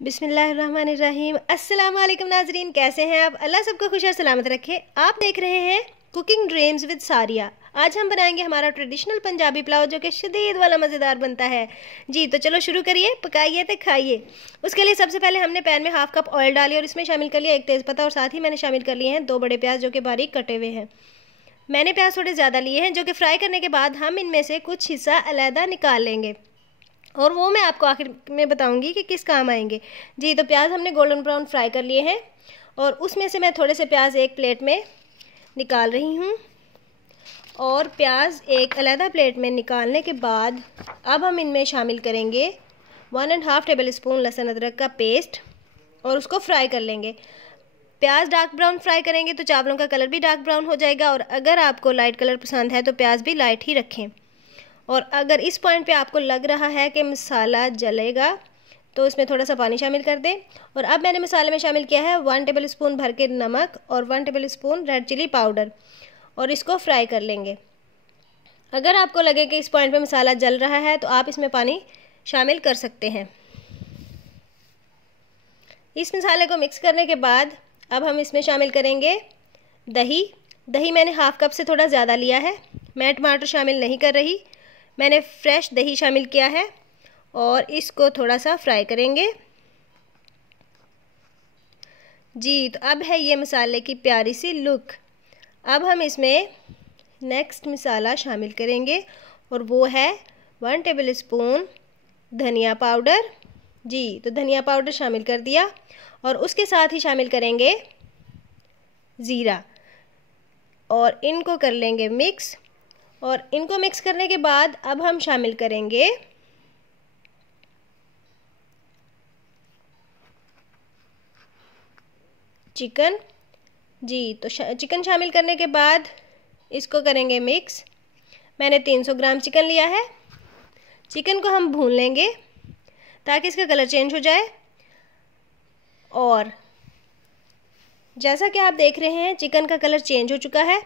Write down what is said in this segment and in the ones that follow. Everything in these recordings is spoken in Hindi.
बिस्मिल्लाहिर्रहमानिर्रहीम। अस्सलाम वालेकुम नाजरीन, कैसे हैं आप? अल्लाह सबको खुश और सलामत रखे। आप देख रहे हैं कुकिंग ड्रीम्स विद सारिया। आज हम बनाएंगे हमारा ट्रेडिशनल पंजाबी पुलाव जो कि शदीद वाला मज़ेदार बनता है जी। तो चलो शुरू करिए, पकाइए तो खाइए। उसके लिए सबसे पहले हमने पैन में हाफ कप ऑयल डाली और इसमें शामिल कर लिया एक तेज़पत्ता और साथ ही मैंने शामिल कर लिए हैं 2 बड़े प्याज जो कि बारीक कटे हुए हैं। मैंने प्याज थोड़े ज़्यादा लिए हैं जो कि फ्राई करने के बाद हम इनमें से कुछ हिस्सा अलहदा निकाल लेंगे और वो मैं आपको आखिर में बताऊंगी कि किस काम आएंगे जी। तो प्याज हमने गोल्डन ब्राउन फ्राई कर लिए हैं और उसमें से मैं थोड़े से प्याज एक प्लेट में निकाल रही हूँ। और प्याज एक अलहदा प्लेट में निकालने के बाद अब हम इनमें शामिल करेंगे 1.5 टेबल स्पून लहसुन अदरक का पेस्ट और उसको फ्राई कर लेंगे। प्याज डार्क ब्राउन फ्राई करेंगे तो चावलों का कलर भी डार्क ब्राउन हो जाएगा और अगर आपको लाइट कलर पसंद है तो प्याज भी लाइट ही रखें। और अगर इस पॉइंट पे आपको लग रहा है कि मसाला जलेगा तो इसमें थोड़ा सा पानी शामिल कर दें। और अब मैंने मसाले में शामिल किया है 1 टेबल स्पून भर के नमक और 1 tablespoon red chili powder और इसको फ्राई कर लेंगे। अगर आपको लगे कि इस पॉइंट पे मसाला जल रहा है तो आप इसमें पानी शामिल कर सकते हैं। इस मसाले को मिक्स करने के बाद अब हम इसमें शामिल करेंगे दही। दही मैंने हाफ कप से थोड़ा ज़्यादा लिया है। मैं टमाटर शामिल नहीं कर रही, मैंने फ्रेश दही शामिल किया है और इसको थोड़ा सा फ्राई करेंगे जी। तो अब है ये मसाले की प्यारी सी लुक। अब हम इसमें नेक्स्ट मसाला शामिल करेंगे और वो है 1 टेबल स्पून धनिया पाउडर जी। तो धनिया पाउडर शामिल कर दिया और उसके साथ ही शामिल करेंगे ज़ीरा और इनको कर लेंगे मिक्स। और इनको मिक्स करने के बाद अब हम शामिल करेंगे चिकन जी। तो चिकन शामिल करने के बाद इसको करेंगे मिक्स। मैंने 300 ग्राम चिकन लिया है। चिकन को हम भून लेंगे ताकि इसका कलर चेंज हो जाए। और जैसा कि आप देख रहे हैं चिकन का कलर चेंज हो चुका है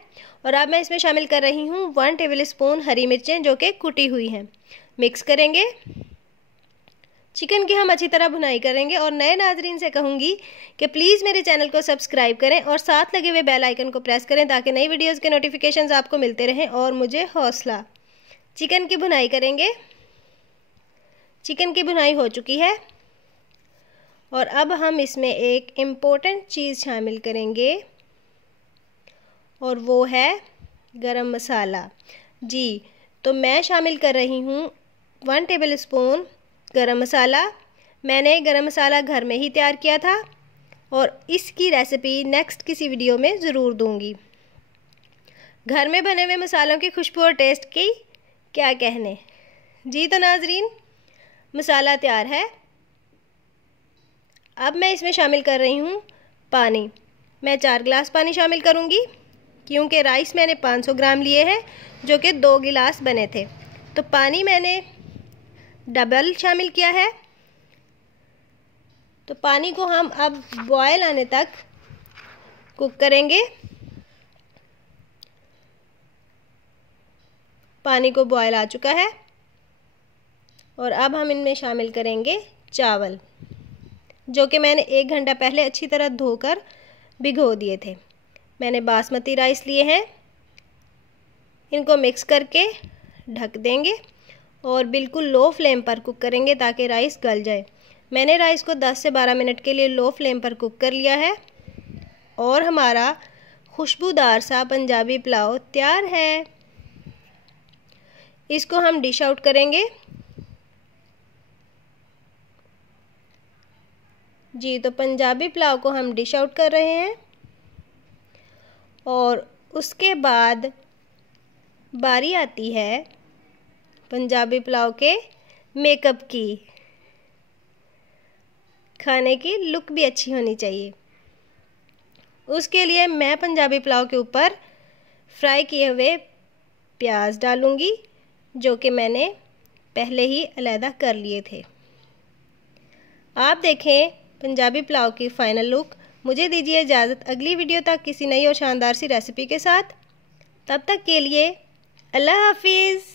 और अब मैं इसमें शामिल कर रही हूँ 1 टेबल स्पून हरी मिर्चें जो कि कुटी हुई हैं। मिक्स करेंगे। चिकन की हम अच्छी तरह भुनाई करेंगे और नए नाजरीन से कहूँगी कि प्लीज़ मेरे चैनल को सब्सक्राइब करें और साथ लगे हुए बेल आइकन को प्रेस करें ताकि नई वीडियोज़ के नोटिफिकेशंस आपको मिलते रहें और मुझे हौसला। चिकन की भुनाई करेंगे। चिकन की भुनाई हो चुकी है और अब हम इसमें एक इम्पोर्टेंट चीज़ शामिल करेंगे और वो है गरम मसाला जी। तो मैं शामिल कर रही हूँ 1 टेबल स्पून गरम मसाला। मैंने गरम मसाला घर में ही तैयार किया था और इसकी रेसिपी नेक्स्ट किसी वीडियो में ज़रूर दूँगी। घर में बने हुए मसालों की खुशबू और टेस्ट की क्या कहने जी। तो नाजरीन मसाला तैयार है। अब मैं इसमें शामिल कर रही हूँ पानी। मैं 4 गिलास पानी शामिल करूँगी क्योंकि राइस मैंने 500 ग्राम लिए हैं जो कि 2 गिलास बने थे। तो पानी मैंने डबल शामिल किया है। तो पानी को हम अब बॉयल आने तक कुक करेंगे। पानी को बॉयल आ चुका है और अब हम इनमें शामिल करेंगे चावल जो कि मैंने 1 घंटा पहले अच्छी तरह धोकर भिगो दिए थे। मैंने बासमती राइस लिए हैं। इनको मिक्स करके ढक देंगे और बिल्कुल लो फ्लेम पर कुक करेंगे ताकि राइस गल जाए। मैंने राइस को 10 से 12 मिनट के लिए लो फ्लेम पर कुक कर लिया है और हमारा खुशबूदार सा पंजाबी पुलाव तैयार है। इसको हम डिश आउट करेंगे जी। तो पंजाबी पुलाव को हम डिश आउट कर रहे हैं और उसके बाद बारी आती है पंजाबी पुलाव के मेकअप की। खाने की लुक भी अच्छी होनी चाहिए। उसके लिए मैं पंजाबी पुलाव के ऊपर फ्राई किए हुए प्याज डालूंगी जो कि मैंने पहले ही अलहदा कर लिए थे। आप देखें पंजाबी पुलाव की फ़ाइनल लुक। मुझे दीजिए इजाज़त अगली वीडियो तक किसी नई और शानदार सी रेसिपी के साथ। तब तक के लिए अल्लाह हाफिज़।